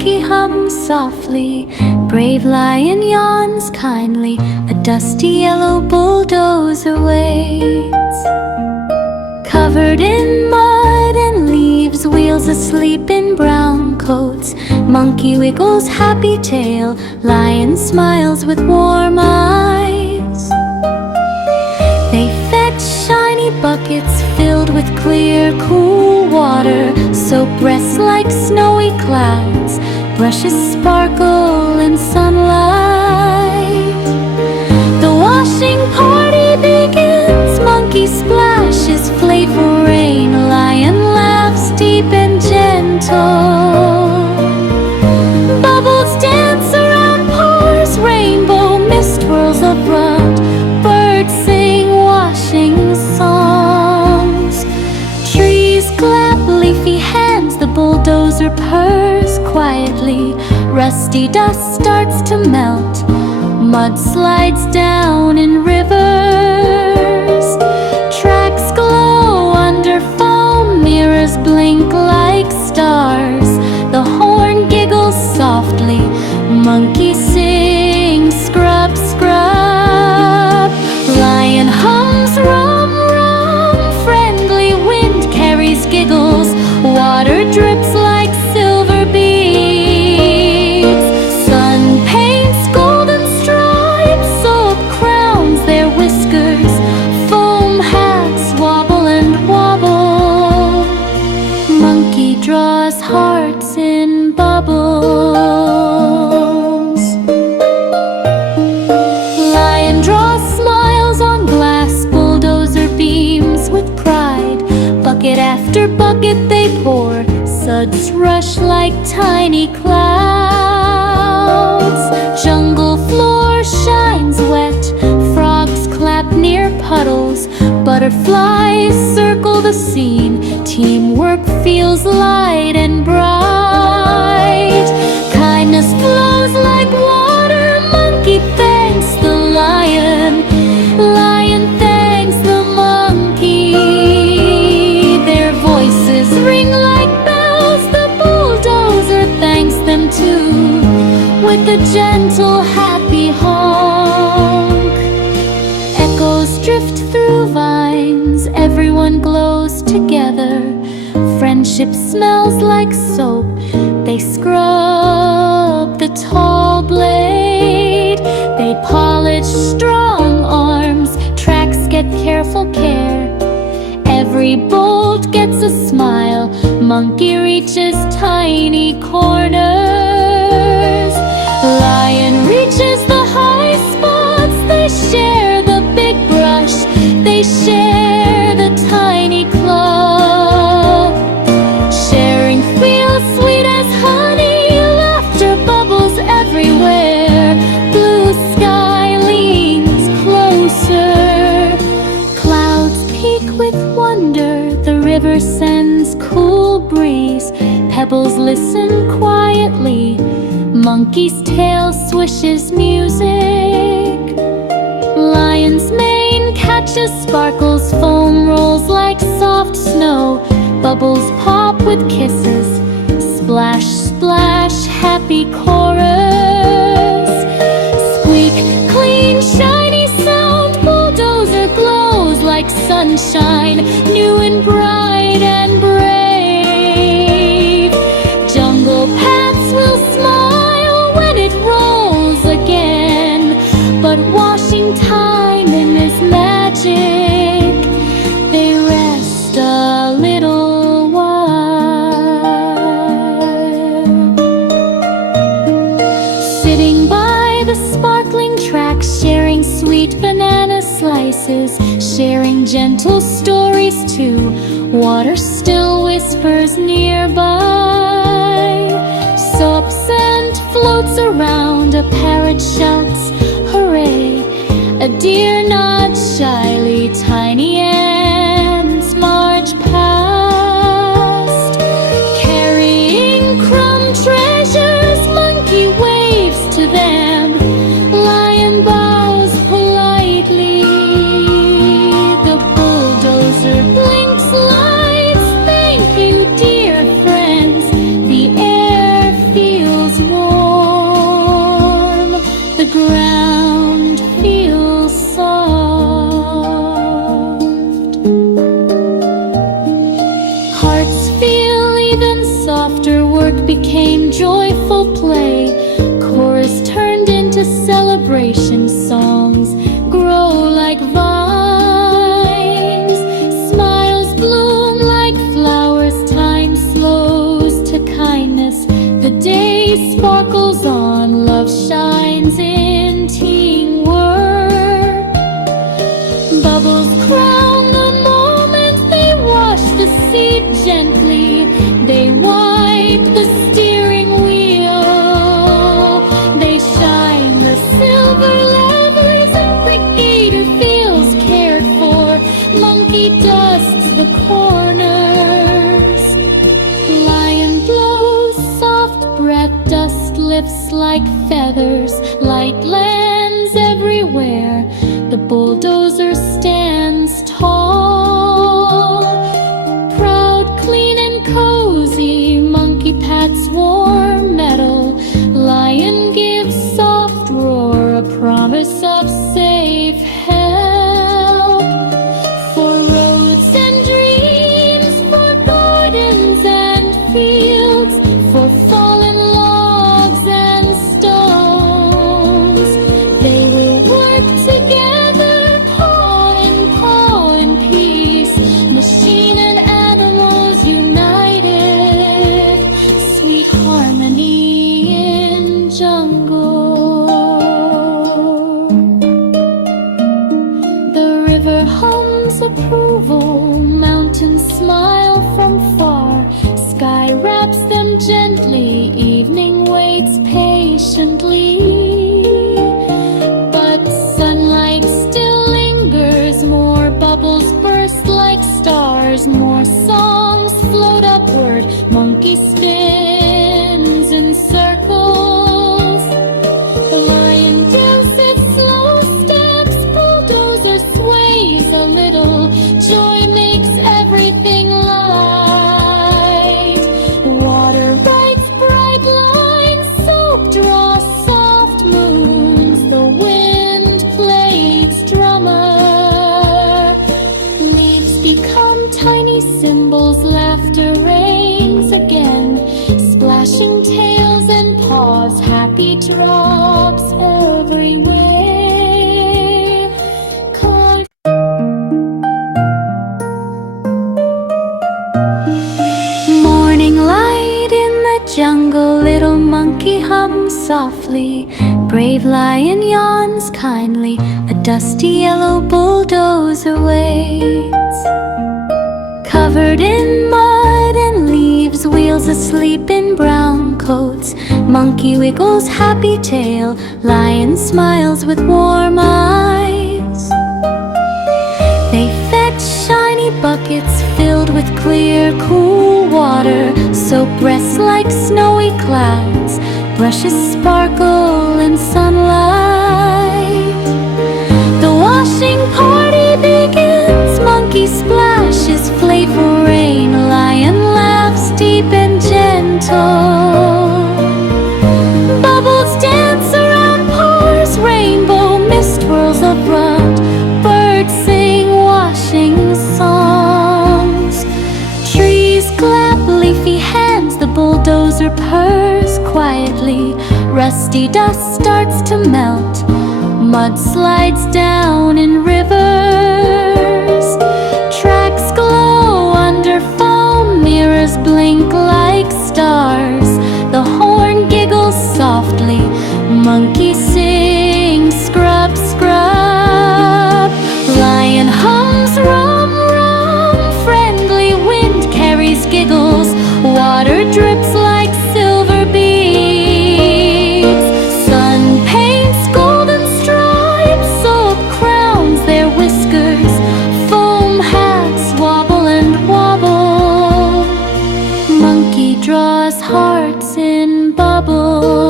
monkey hums softly, brave lion yawns kindly, a dusty yellow bulldozer waits. Covered in mud and leaves, wheels asleep in brown coats, monkey wiggles happy tail, lion smiles with warm eyes. They fetch shiny buckets filled with clear, cool water, soap breasts like snowy clouds, brushes sparkle in sunlight. The washing party begins, monkey splashes playful rain, lion laughs deep and gentle. Bubbles dance around pores, rainbow mist whirls abroad, birds sing washing songs. Trees clap leafy hands, the bulldozer purrs quietly, rusty dust starts to melt, mud slides down in rivers. Tracks glow under foam, mirrors blink like stars, the horn giggles softly, monkey sings scrub, scrub. Lion hums rum, rum, friendly wind carries giggles, water drips like silver beads. Sun paints golden stripes, soap crowns their whiskers, foam hats wobble and wobble, monkey draws hearts in bubbles. Lion draws smiles on glass, bulldozer beams with pride, bucket after bucket they pour, suds rush like tiny clouds. Jungle floor shines wet, frogs clap near puddles, butterflies circle the scene, teamwork feels light and bright. Kindness flows like water, monkey thanks the lion, lion thanks the monkey. Their voices ring like bells, the bulldozer thanks them too, with a gentle happy honk. Echoes drift through vines, everyone glows together, friendship smells like soap, they scrub the tall blade, they polish strong arms, tracks get careful care, every bolt gets a smile, monkey reaches tiny corners. Lion reaches the high spots, they share the big brush, they share the tiny club. Sharing feels sweet as honey, laughter bubbles everywhere, blue sky leans closer. Clouds peak with wonder, the river sends cool breeze, pebbles listen quietly, monkey's tail swishes music. Lion's mane catches sparkles, foam rolls like soft snow, bubbles pop with kisses, splash, splash, happy chorus. Squeak, clean, shiny sound, bulldozer glows like sunshine, new and bright and brave. Jungle paths will smile when it rolls again, but washing time in this magic, they rest a little while. Sitting by the sparkling track, sharing sweet banana slices, sharing gentle stories too, water still whispers nearby. Soap scent floats around, a parrot shouts hooray, a deer nods shyly, tiny ants march past, carrying crumb treasures, monkey waves to them, lion bows politely, the bulldozer blinks lights, thank you dear friends, the air feels like vines. Smiles bloom like flowers, time slows to kindness. The day sparkles on, love shines in teamwork. Bubbles crown the moment, they wash the seat gently. They wipe the steering wheel. They shine the silver levers, and the gator feels cared for. Monkey dusts the corners. Lion blows soft breath, dust lifts like feathers. Light lands everywhere, the bulldozer stands tall. Proud, clean and cozy, monkey pats warm metal. Lion gives soft roar, a promise of safe help. For roads and dreams, for gardens and fields, for fallen logs and stones, they will work together, paw in peace. Machine and animals united, sweet harmony in jungle. The river hums approval, mountains smile from far. Sky wraps them gently, evening waits patiently. But sunlight still lingers, more bubbles burst like stars. More songs float upward, monkey spins in circles. The lion does its slow steps, bulldozer sways a little. Joy makes everything light. Water writes bright lines, soap draws soft moons. The wind plays drummer. Leaves become tiny symbols, laughter rains again. Splashing tails and paws, happy drops everywhere. Morning light in the jungle, little monkey hums softly. Brave lion yawns kindly, a dusty yellow bulldozer waits. Covered in mud and leaves, wheels asleep in brown coats. Monkey wiggles happy tail, lion smiles with warm eyes. They fetch shiny buckets filled with clear, cool water. Soap breasts like snowy clouds, brushes sparkle in sunlight. The washing party begins, monkey splashes playful rain. Lion laughs deep and gentle. Bubbles dance around paws, rainbow mist whirls abroad. Birds sing washing songs. Trees clap leafy hands, the bulldozer purrs quietly. Rusty dust starts to melt, mud slides down in rivers. Tracks glow under foam, mirrors blink like stars. The horn giggles softly, monkey sings scrub, scrub. Lion hums rum, rum, friendly wind carries giggles. Water drips like silver beads. Sun paints golden stripes, soap crowns their whiskers. Foam hats wobble and wobble. Monkey draws hearts in bubbles.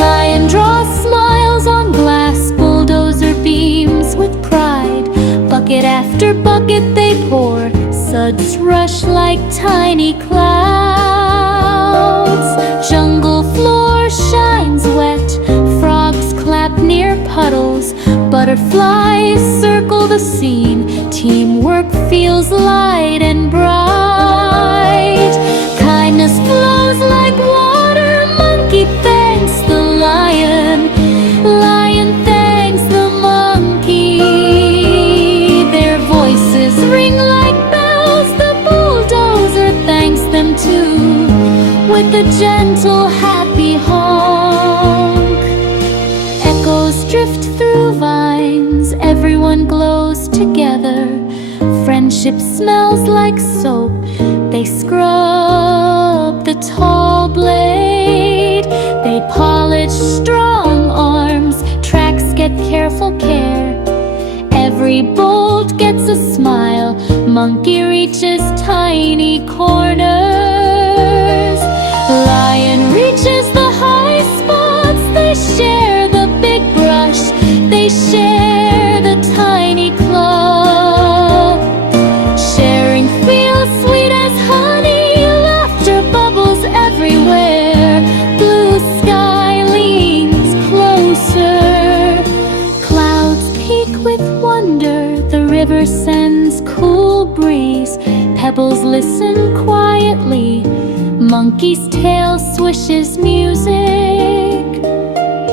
Lion draws smiles on glass, bulldozer beams with pride. Bucket after bucket they pour, suds rush like tiny clouds. Jungle floor shines wet, frogs clap near puddles. Butterflies circle the scene, teamwork feels light and bright. Kindness flows like water, monkey thanks the lion. Bubbles drift through vines, everyone glows together. Friendship smells like soap, they scrub the tall blade. They polish strong arms, tracks get careful care. Every bolt gets a smile, monkey reaches tiny corners. Lion reaches the high spots, they share the big brush, they share the tiny club. Sharing feels sweet as honey, laughter bubbles everywhere. Blue sky leans closer, clouds peek with wonder. The river sends cool breeze, pebbles listen quietly. Monkey's tail swishes music.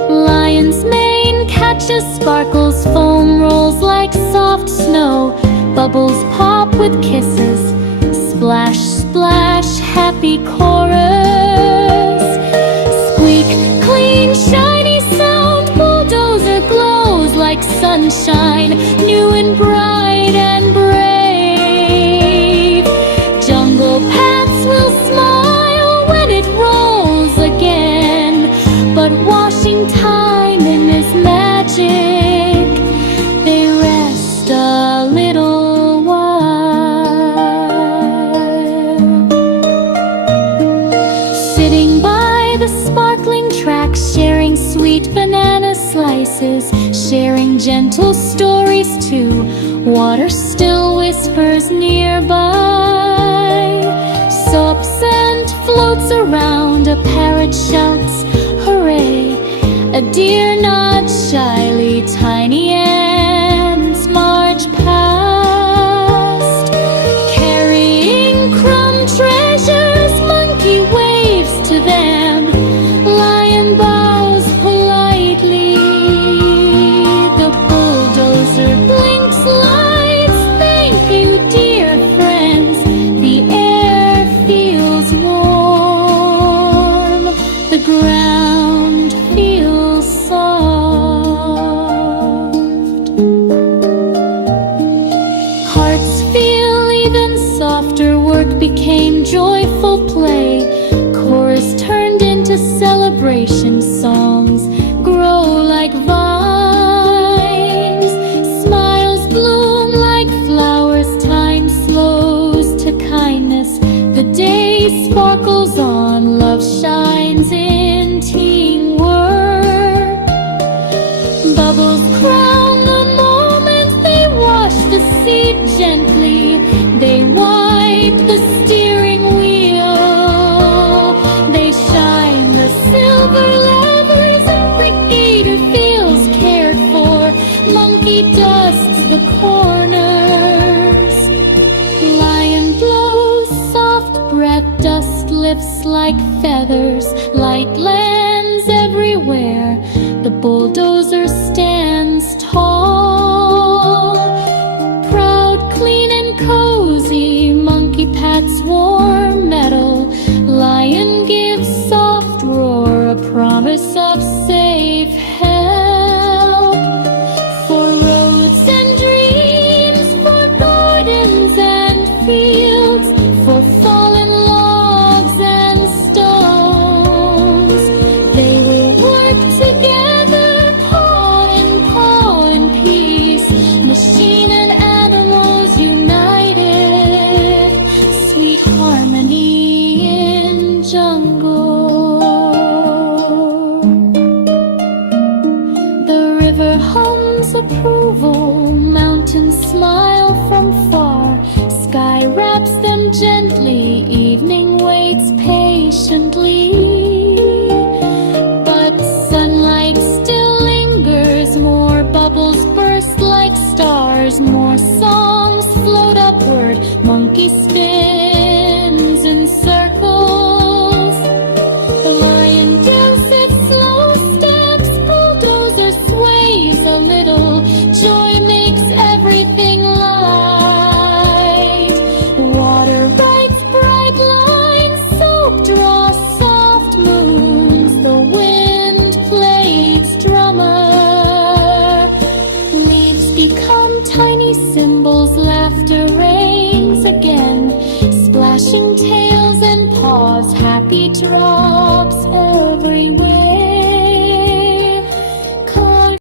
Lion's mane catches sparkles, foam rolls like soft snow. Bubbles pop with kisses, splash, splash, happy chorus. Squeak, clean, shiny sound, bulldozer glows like sunshine, new and bright and brave. Jungle paths will smile when it rolls again, but washing time in this magic, they rest a little while. Sitting by the sparkling track, sharing sweet banana slices, sharing gentle stories too. Water still whispers nearby. Soap scent floats around, a parrot shouts, hooray. A deer nods shyly, tiny ants march past. Carrying crumb treasures, monkey waves to them. Lion bows politely. The bulldozer blinks lights, thank you dear friends. The air feels warm, the ground feels soft. Hearts feel even softer, work became joyful play. Chorus turned into celebration, songs grow like vines. Smiles bloom like flowers, time slows to kindness. The day sparkles on, love shines in teamwork. Bubbles crown the moment, they wash the seat gently. They wipe the steering wheel. They shine the silver levers, and Brigadier feels cared for. Monkey dusts the corners. Lion blows soft breath, dust lifts like feathers. Light lands everywhere, the bulldozer stands tall. Proud, clean and cozy, monkey pats warm metal. Lion gives soft roar, a promise of safe help. For roads and dreams, for gardens and fields, for fallen logs and stones, they will work together, paw in peace. Machine and animals united, sweet harmony in jungle. The river hums approval, mountains smile from far. Sky wraps them gently, evening waits patient